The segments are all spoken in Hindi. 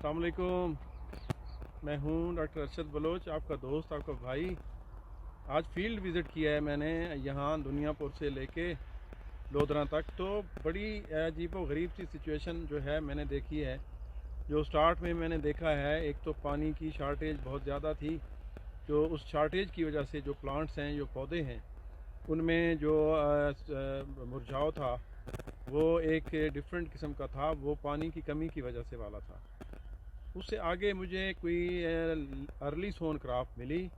अस्सलाम वालेकुम। मैं हूं डॉक्टर अरशद बलोच, आपका दोस्त, आपका भाई। आज फील्ड विज़िट किया है मैंने यहाँ दुनियापुर से लेके लोधरा तक। तो बड़ी अजीब व गरीब सी सिचुएशन जो है मैंने देखी है। जो स्टार्ट में मैंने देखा है, एक तो पानी की शार्टेज बहुत ज़्यादा थी। जो उस शार्टेज की वजह से जो प्लांट्स हैं, जो पौधे हैं, उनमें जो मुरझाव था वो एक डिफरेंट किस्म का था। वो पानी की कमी की वजह से वाला था। उससे आगे मुझे कोई अर्ली सोन क्राफ्ट मिली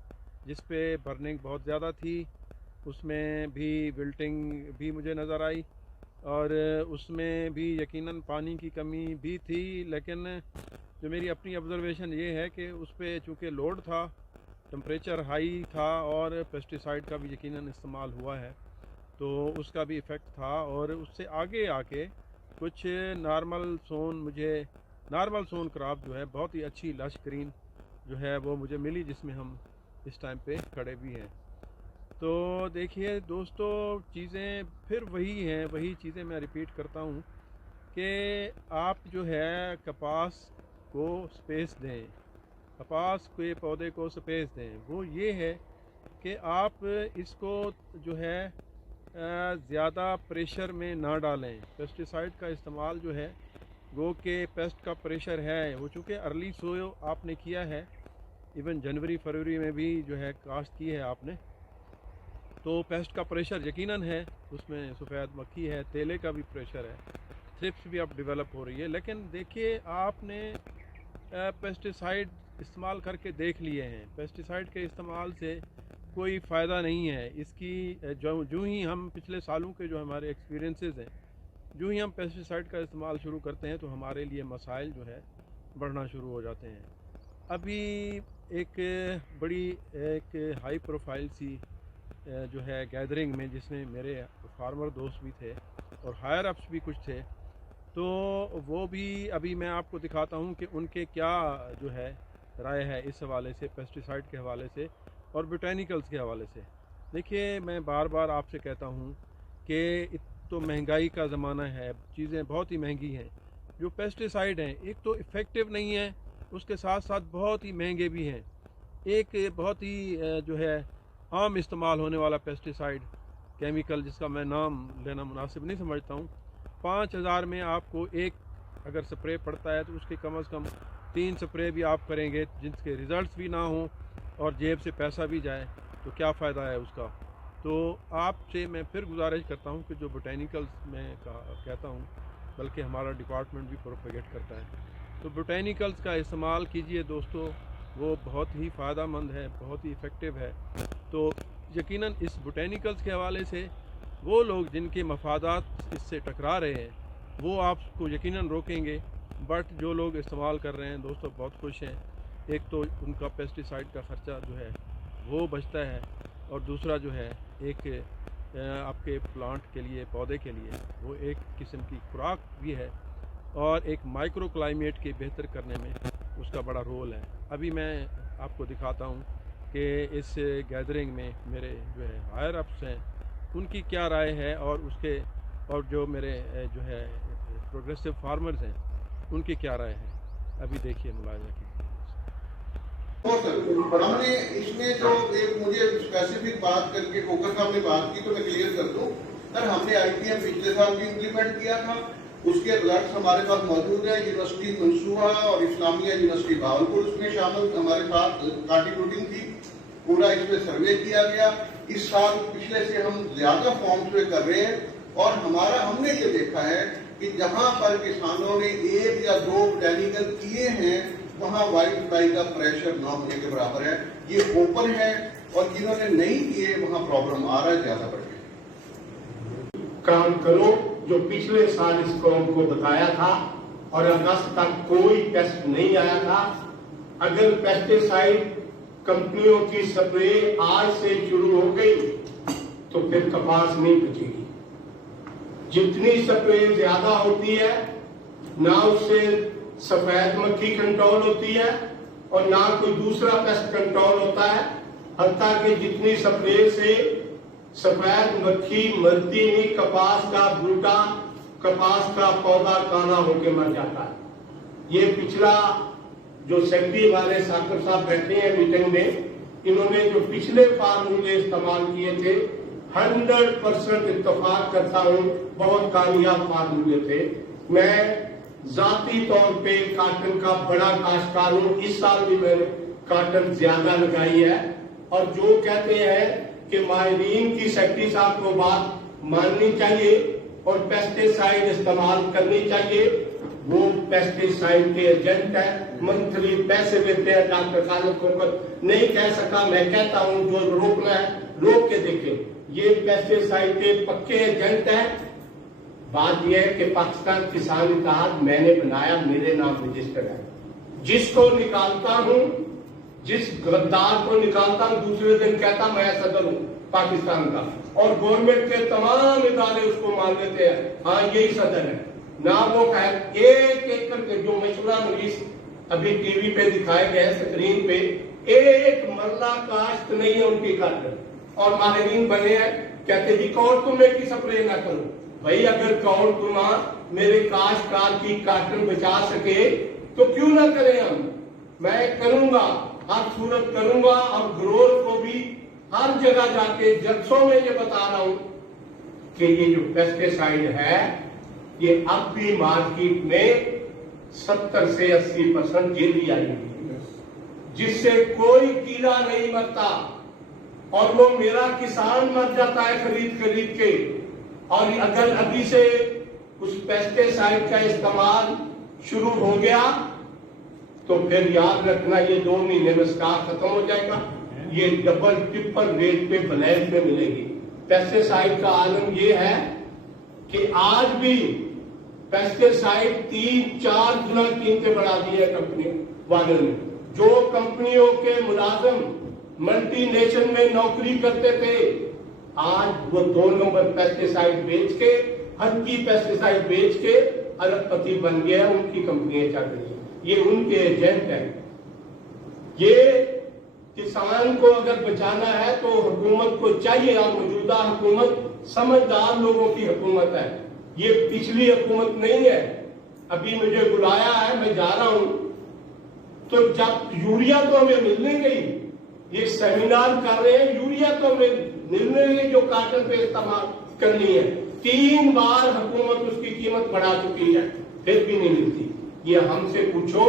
जिस पे बर्निंग बहुत ज़्यादा थी। उसमें भी विल्टिंग भी मुझे नज़र आई और उसमें भी यकीनन पानी की कमी भी थी। लेकिन जो मेरी अपनी ऑब्ज़र्वेशन ये है कि उस पर चूँकि लोड था, टेम्परेचर हाई था और पेस्टिसाइड का भी यकीनन इस्तेमाल हुआ है, तो उसका भी इफ़ेक्ट था। और उससे आगे आके कुछ नॉर्मल सोन क्राफ्ट जो है बहुत ही अच्छी लश ग्रीन जो है वो मुझे मिली, जिसमें हम इस टाइम पे खड़े भी हैं। तो देखिए दोस्तों, चीज़ें फिर वही हैं, वही चीज़ें मैं रिपीट करता हूँ कि आप जो है कपास को स्पेस दें, कपास के पौधे को स्पेस दें। वो ये है कि आप इसको जो है ज़्यादा प्रेशर में ना डालें। पेस्टिसाइड का इस्तेमाल जो है, गो के पेस्ट का प्रेशर है वो, चूँकि अर्ली सोयो आपने किया है, इवन जनवरी फरवरी में भी जो है काश्त की है आपने, तो पेस्ट का प्रेशर यकीनन है। उसमें सफ़ेद मक्खी है, तेले का भी प्रेशर है, थ्रिप्स भी अब डेवलप हो रही है। लेकिन देखिए, आपने पेस्टिसाइड इस्तेमाल करके देख लिए हैं। पेस्टिसाइड के इस्तेमाल से कोई फ़ायदा नहीं है। इसकी जो ही हम पिछले सालों के जो हमारे एक्सपीरियंसेस हैं, जो ही हम पेस्टिसाइड का इस्तेमाल शुरू करते हैं तो हमारे लिए मसाइल जो है बढ़ना शुरू हो जाते हैं। अभी एक हाई प्रोफाइल सी जो है गैदरिंग में, जिसमें मेरे फार्मर दोस्त भी थे और हायर अप्स भी कुछ थे, तो वो भी अभी मैं आपको दिखाता हूँ कि उनके क्या जो है राय है इस हवाले से, पेस्टिसाइड के हवाले से और बोटेनिकल्स के हवाले से। देखिए, मैं बार बार आपसे कहता हूँ कि तो महंगाई का ज़माना है, चीज़ें बहुत ही महंगी हैं। जो पेस्टिसाइड हैं, एक तो इफ़ेक्टिव नहीं है, उसके साथ साथ बहुत ही महंगे भी हैं। एक बहुत ही जो है आम इस्तेमाल होने वाला पेस्टिसाइड केमिकल, जिसका मैं नाम लेना मुनासिब नहीं समझता हूँ, 5,000 में आपको एक अगर स्प्रे पड़ता है तो उसके कम से कम 3 स्प्रे भी आप करेंगे, जिसके रिज़ल्ट्स भी ना हों और जेब से पैसा भी जाए, तो क्या फ़ायदा है उसका। तो आपसे मैं फिर गुजारिश करता हूँ कि जो बोटेनिकल्स में कहता हूँ, बल्कि हमारा डिपार्टमेंट भी प्रोपेगेट करता है, तो बोटेनिकल्स का इस्तेमाल कीजिए दोस्तों। वो बहुत ही फ़ायदेमंद है, बहुत ही इफ़ेक्टिव है। तो यकीनन इस बोटेनिकल्स के हवाले से वो लोग जिनके मफादात इससे टकरा रहे हैं, वो आपको यकीनन रोकेंगे। बट जो लोग इस्तेमाल कर रहे हैं दोस्तों, बहुत खुश हैं। एक तो उनका पेस्टिसाइड का ख़र्चा जो है वो बचता है, और दूसरा जो है एक आपके प्लांट के लिए, पौधे के लिए वो एक किस्म की खुराक भी है, और एक माइक्रो क्लाइमेट के बेहतर करने में उसका बड़ा रोल है। अभी मैं आपको दिखाता हूँ कि इस गैदरिंग में मेरे जो है हायर अप्स हैं, उनकी क्या राय है, और जो मेरे जो है प्रोग्रेसिव फार्मर्स हैं, उनकी क्या राय है। अभी देखिए, मुलाहिजा कीजिए। हमने इसमें जो एक मुझे स्पेसिफिक बात करके कोकर साहब ने बात की, तो मैं क्लियर कर दूं। सर, हमने आईपीएम पिछले साल भी इम्प्लीमेंट किया था, उसके रिजल्ट हमारे पास मौजूद है। यूनिवर्सिटी मंसूरा और इस्लामिया यूनिवर्सिटी भावलपुर उसमें शामिल हमारे साथ कंट्रीब्यूटिंग थी। पूरा इसमें सर्वे किया गया। इस साल पिछले से हम ज्यादा फॉर्म्स में कर रहे हैं, और हमने ये देखा है कि जहां पर किसानों ने 1 या 2 बोटेनिकल किए हैं, वहां वाइट फ्लाई का प्रेशर न होने के बराबर है। ये ओपन है, और जिन्होंने नहीं किए वहां प्रॉब्लम आ रहा है, ज्यादा बढ़ गया। काम करो जो पिछले साल इस कौम को बताया था, और अगस्त तक कोई टेस्ट नहीं आया था। अगर पेस्टिसाइड कंपनियों की स्प्रे आज से शुरू हो गई तो फिर कपास नहीं बचेगी। जितनी स्प्रे ज्यादा होती है, ना उससे सफेद मक्खी कंट्रोल होती है और ना कोई दूसरा पेस्ट कंट्रोल होता है। हत्ता कि जितनी स्प्रे से सफेद मक्खी मरती नहीं, कपास का बूटा, कपास का पौधा काला होकर मर जाता है। ये पिछला जो सेक्रेटरी हमारे साकर साहब बैठे हैं मीटिंग में, इन्होंने जो पिछले फार्मूले इस्तेमाल किए थे 100% इत्तेफाक करता हूं, बहुत कामयाब फार्मूले थे। मैं जाती तौर पे काटन का बड़ा काश्तकार हूं, इस साल भी मैंने काटन ज्यादा लगाई है। और जो कहते हैं कि माहिरीन की सेक्रेटरी साहब को बात माननी चाहिए और पेस्टिसाइड इस्तेमाल करनी चाहिए, वो पेस्टिसाइड के एजेंट है। मंथली पैसे देते हैं, डॉक्टर खालिद खोकर नहीं कह सका, मैं कहता हूं जो रोकना है रोक के देखें। ये पेस्टिसाइड के पक्के एजेंट हैं। बात यह है कि पाकिस्तान किसान इत्तेहाद मैंने बनाया, मेरे नाम रजिस्टर्ड है। जिसको निकालता हूं, जिस गद्दार को निकालता हूं, दूसरे दिन कहता मैं सदर हूं पाकिस्तान का, और गवर्नमेंट के तमाम इदारे उसको मान लेते हैं, हाँ यही सदर है ना। वो खैर एक एक करके जो मशहूरा मरीज अभी टीवी पे दिखाए गए स्क्रीन पे, एक मरला काश्त नहीं है उनकी काटन, और माहिरीन बने हैं, कहते जी कौन तुम्हें की स्प्रे ना करो। भाई अगर कौन तुमा मेरे काश्तकार की काटन बचा सके तो क्यों ना करें हम। मैं करूंगा, हर सूरत करूंगा, और ग्रोअर को भी हर जगह जाके जलसों में ये बता रहा हूं कि ये जो पेस्टिसाइड है ये अब भी मार्केट में 70 से 80% गिरी आई है, जिससे कोई कीड़ा नहीं मरता, और वो मेरा किसान मर जाता है खरीद खरीद के। और अगर अभी से उस पेस्टिसाइड का इस्तेमाल शुरू हो गया तो फिर याद रखना ये 2 महीने में स्टॉक खत्म हो जाएगा, ये डबल ट्रिपल रेट पे ब्लैक में मिलेगी। पेस्टिसाइड का आलम ये है कि आज भी पेस्टिसाइड 3-4 गुना कीमतें बढ़ा दी है कंपनी वालों ने। जो कंपनियों के मुलाजिम मल्टीनेशनल में नौकरी करते थे, आज वो 2 नंबर पेस्टिसाइड बेच के, हल्की पेस्टिसाइड बेच के अरबपति बन गया, उनकी कंपनियां चल रही है, ये उनके एजेंट हैं। ये किसान को अगर बचाना है तो हुकूमत को चाहिए, और मौजूदा हुकूमत समझदार लोगों की हुकूमत है, ये पिछली हुकूमत नहीं है। अभी मुझे बुलाया है, मैं जा रहा हूं, तो जब यूरिया तो हमें मिलने गई, ये सेमिनार कर रहे हैं, यूरिया तो हमें मिलने गई जो काटन पे इस्तेमाल करनी है, 3 बार हुकूमत उसकी कीमत बढ़ा चुकी है, फिर भी नहीं मिलती। ये हमसे पूछो,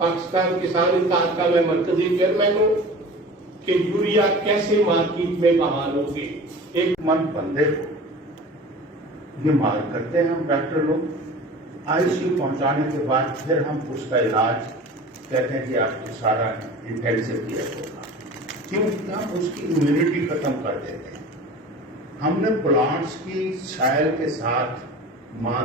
पाकिस्तान किसान इत्तेहाद का मैं मरकजी चेयरमैन हूं, कि यूरिया कैसे मार्केट में बहाल होगी। एक मन बंदे को ये मार करते हैं हम डॉक्टर लोग, आईसीयू पहुंचाने के बाद फिर हम उसका इलाज कहते हैं कि आपको सारा इंटेंसिव केयर होगा, क्योंकि हम उसकी इम्यूनिटी खत्म कर देते हैं। हमने प्लांट्स की सैल के साथ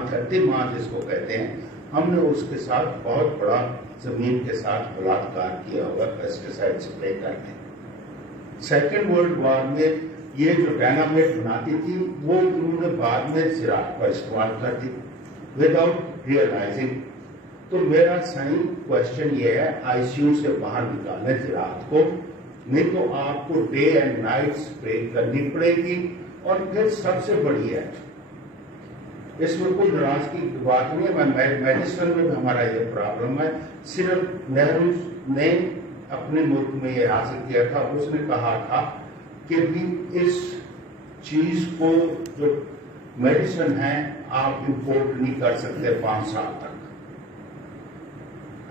धरती माँ जिसको कहते हैं, हमने उसके साथ बहुत बड़ा जमीन के साथ बलात्कार किया हुआ पेस्टिसाइड स्प्रे करके। सेकेंड वर्ल्ड वॉर में ये जो डायनामाइट बनाती थी वो उन्होंने बाद में ज़राअत का इस्तेमाल कर दी विदाउट रियलाइजिंग। तो मेरा सही क्वेश्चन ये है, आईसीयू से बाहर निकालें ज़राअत को, नहीं तो आपको डे एंड नाइट स्प्रे करनी पड़ेगी। और फिर सबसे बड़ी है, इसमें कोई नाराजगी की बात नहीं है, मैं मेडिसिन में भी हमारा ये प्रॉब्लम है। सिर्फ नेहरू ने अपने मुल्क में ये हासिल किया था, उसने कहा था कि भी इस चीज को जो मेडिसिन है आप इंपोर्ट नहीं कर सकते 5 साल तक,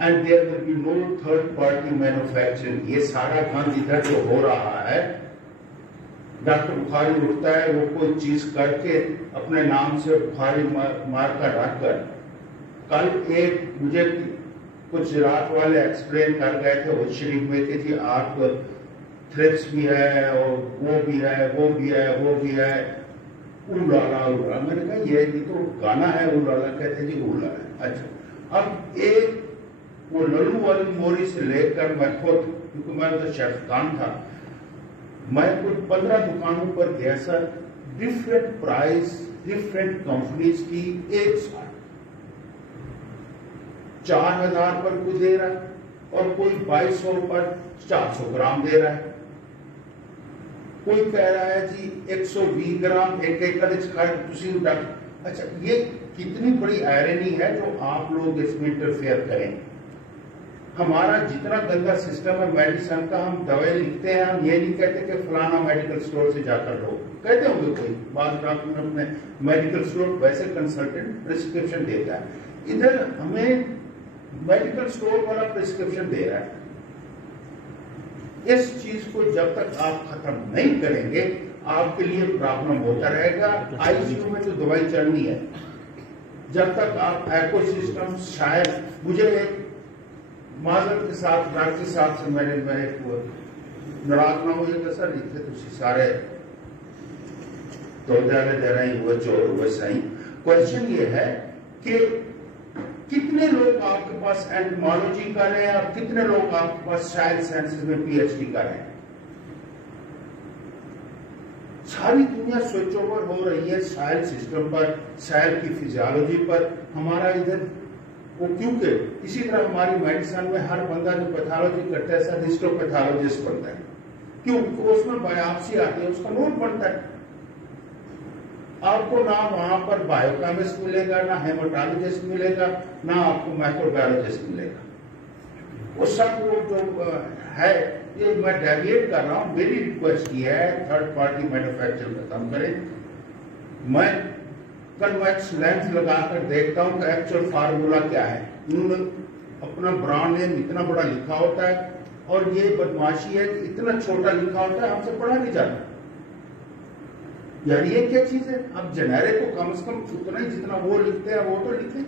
and there will be no third party manufacturing. ये सारा गंद इधर जो हो रहा है, डॉक्टर बुखारी उठता है, वो कोई चीज करके अपने नाम से बुखारी मार का ढककर। कल एक मुझे कुछ रात वाले एक्सप्लेन कर गए थे, वो शरीफ में थी, आप थ्रिप्स भी है और वो भी है, वो भी है, वो भी है, उलाला उलाला। मैंने कहा ये तो गाना है उलाला, कहते जी उलाला। अच्छा, अब एक वो लल्लू वाली मोरी से लेकर मैं खुद, क्योंकि मैं तो शेफ खान था, मैं कुछ 15 दुकानों पर गया sir, different price, different companies की एक साथ 4000 पर कोई दे रहा है और कोई 2200 पर 400 ग्राम दे रहा है, कोई कह रहा है जी 120 ग्राम एक एकड़ खाए। अच्छा, ये कितनी बड़ी आयरनी है जो आप लोग इसमें इंटरफेयर करें। हमारा जितना गंदा सिस्टम है मेडिसिन का, हम दवाई लिखते हैं, हम ये नहीं कहते कि फलाना मेडिकल स्टोर से जाकर लो, कहते होंगे कोई बाद डॉक्टर अपने मेडिकल स्टोर वैसे कंसल्टेंट प्रिस्क्रिप्शन देता है, इधर हमें मेडिकल स्टोर वाला प्रिस्क्रिप्शन दे रहा है। इस चीज को जब तक आप खत्म नहीं करेंगे आपके लिए प्रॉब्लम होता रहेगा। आईसीयू में तो दवाई चलनी है, जब तक आप इकोसिस्टम, शायद मुझे एक माजरत के साथ डॉक्टर साहब से मैं नाराज ना होइएगा सर, इतने तुम सारे तो दे रहे हुए चोर हुए सही। क्वेश्चन ये है कि कितने लोग आपके पास एंटोमोलॉजी कर रहे हैं और कितने लोग आपके पास साइंस साइंसेज में पीएचडी कर रहे हैं। सारी दुनिया स्विच ओवर हो रही है साइल सिस्टम पर, साइल की फिजियोलॉजी पर। हमारा इधर वो क्योंकि इसी तरह हमारी मेडिसिन में हर बंदा जो पैथोलॉजी करता है सर हिस्टोपैथोलॉजिस्ट बनता है, क्यों? उसमें बायोप्सी आती है, उसका नोट बनता है। आपको ना वहां पर बायोकेमिस्ट मिलेगा, ना हेमाटोलॉजिस्ट मिलेगा, ना आपको माइक्रोबायोलॉजिस्ट मिलेगा। वो सब वो जो है, ये मैं डेविएट कर रहा हूं, मेरी रिक्वेस्ट ये है थर्ड पार्टी मैन्युफैक्चर खत्म करें। मैं कन्वेक्स लेंस लगाकर देखता हूं कि एक्चुअल फार्मूला क्या है। उन्होंने अपना ब्रांड नेम इतना बड़ा लिखा होता है और ये बदमाशी है कि इतना छोटा लिखा होता है, हमसे पढ़ा नहीं जाता। यार ये क्या चीज है? अब जेनेरिक को कम से कम उतना ही जितना वो लिखते हैं वो तो लिखे।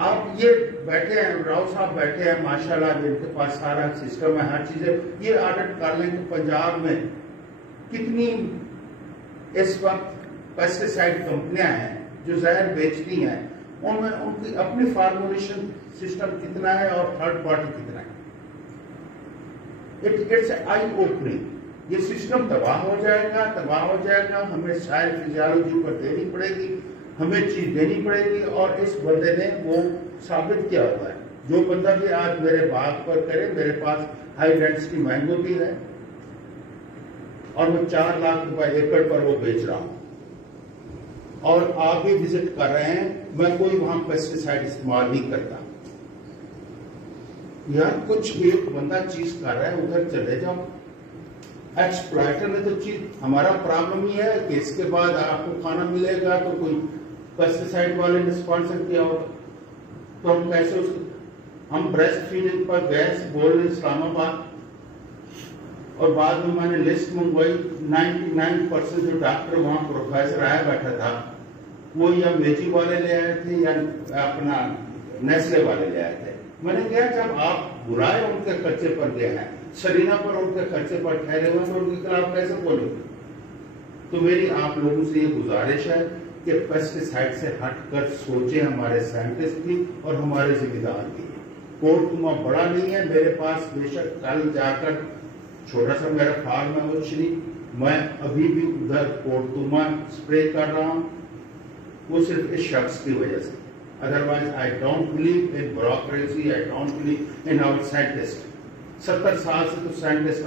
आप ये बैठे हैं, राव साहब बैठे हैं माशाल्लाह, जिनके पास सारा सिस्टम है, हर चीज है। ये ऑडिट कर लें कि पंजाब में कितनी इस वक्त पेस्टिसाइड कंपनियां हैं जो जहर बेचती हैं, उनमें उनकी अपनी फार्मुलेशन सिस्टम कितना है और थर्ड पार्टी कितना है। It's I opening. ये सिस्टम तबाह हो जाएगा। हमें साइल फिजियोलॉजी पर देनी पड़ेगी, हमें चीज देनी पड़ेगी। और इस बंदे ने वो साबित किया हुआ है। जो बंदा भी आज मेरे बाग पर करे, मेरे पास हाई डेंसिटी मैंगो भी है और मैं 4 लाख रुपए एकड़ पर वो बेच रहा हूं और आप भी विजिट कर रहे हैं, मैं कोई वहां पेस्टिसाइड इस्तेमाल नहीं करता। यार कुछ भी एक बंदा चीज कर रहा है, उधर चले जाओ। एक्सप्लॉइटर ने तो चीज, हमारा प्रॉब्लम ही है कि इसके बाद आपको खाना मिलेगा तो कोई पेस्टिसाइड वाले ने स्पॉन्सर किया होगा, तो हम कैसे उसको, हम ब्रेस्ट फीडिंग पर गैस बोल रहे इस्लामाबाद, और बाद में मैंने लिस्ट मंगवाई। 99% जो डॉक्टर वहां प्रोफेसर आया बैठा था वो या मेजी वाले ले आए थे या अपना नेस्ले वाले ले आए थे। मैंने कहा जब आप बुलाए उनके खर्चे पर गए हैं, सरीना पर उनके खर्चे पर ठहरे हुए तो उनके खिलाफ कैसे बोलेंगे? तो मेरी आप लोगों से ये गुजारिश है कि पेस्टिसाइड से हटकर सोचे हमारे साइंटिस्ट भी और हमारे जिम्मेदार भी। कोटकुमा बड़ा नहीं है मेरे पास, बेशक कल जाकर छोटा सा मेरा फार्म है वो मैं अभी भी उधर कोटकुमा स्प्रे कर रहा हूं, वो सिर्फ इस शख्स की वजह से। Otherwise I don't believe in bureaucracy, I don't believe in our scientist. 70 साल से तो साइंटिस्ट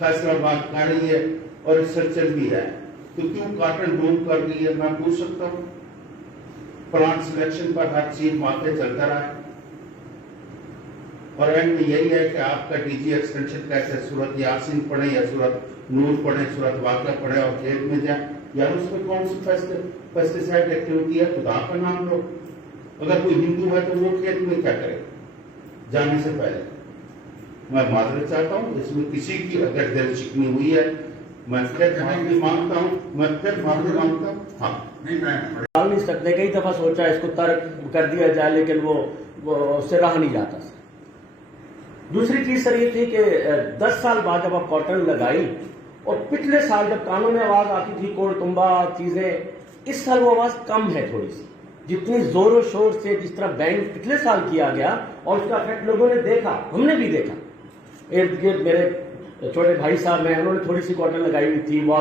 फैसलाबाद कर रही है और रिसर्चर भी है, तो क्यों कॉटन डूम कर रही है? मैं पूछ सकता हूँ। प्लांट सिलेक्शन पर हर चीज माथे चलता रहा है और एंड में यही है कि आपका डीजी एक्सटेंशन कैसे सूरत यासीन पढ़े या सूरत नूर पढ़े, सूरत वाक़या पढ़े और खेत में जाए। यार उसमें कौन सी पेस्टिसाइड एक्टिविटी है? खुदा का नाम लो। अगर कोई हिंदू है तो वो खेत में क्या करे जाने से पहले? मैं माजरत चाहता हूँ, इसमें किसी की अगर दिल चिकनी हुई है मैं फिर माफी मांगता हूँ, मैं फिर माफी मांगता हूँ। हाँ नहीं, मैं नहीं सकते। कई दफा सोचा इसको तर्क कर दिया जाए, लेकिन वो उससे रहा नहीं जाता सर। दूसरी चीज सर ये थी कि 10 साल बाद जब आप कॉटन लगाई और पिछले साल जब कानों में आवाज आती थी कोड़तुंबा चीजें, इस साल वो आवाज कम है थोड़ी सी। जितनी जोरों शोर से जिस तरह बैंड पिछले साल किया गया और उसका इफेक्ट लोगों ने देखा, हमने भी देखा। इर्द गिर्द मेरे छोटे भाई साहब हैं, उन्होंने थोड़ी सी कॉटन लगाई हुई थी, वो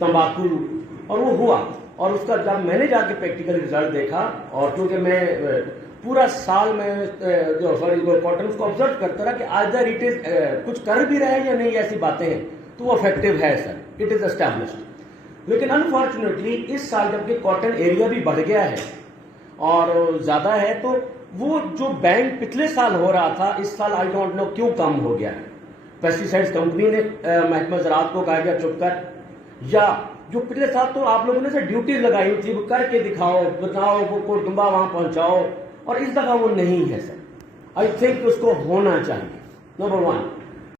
तंबाकू, और वो हुआ। और उसका जब मैंने जाके प्रैक्टिकल रिजल्ट देखा, और क्योंकि मैं पूरा साल में कॉटन उसको ऑब्जर्व करता रहा कि आइदर इट इज कुछ कर भी रहे हैं या नहीं, ऐसी बातें हैं, तो वो इफेक्टिव है सर, इट इज एस्टैब्लिश्ड। लेकिन अनफॉर्चुनेटली इस साल जबकि कॉटन एरिया भी बढ़ गया है और ज़्यादा है, तो वो जो बैंक पिछले साल हो रहा था इस साल आई डोंट नो क्यों कम हो गया है। पेस्टिसाइड्स कंपनी ने महकमा ज़राअत को कहा गया चुप कर, या जो पिछले साल तो आप लोगों ने से ड्यूटीज लगाई थी वो करके दिखाओ, बताओ, वो कोटुंबा वहां पहुंचाओ, और इस दफा वो नहीं है सर। आई थिंक उसको होना चाहिए, नंबर 1।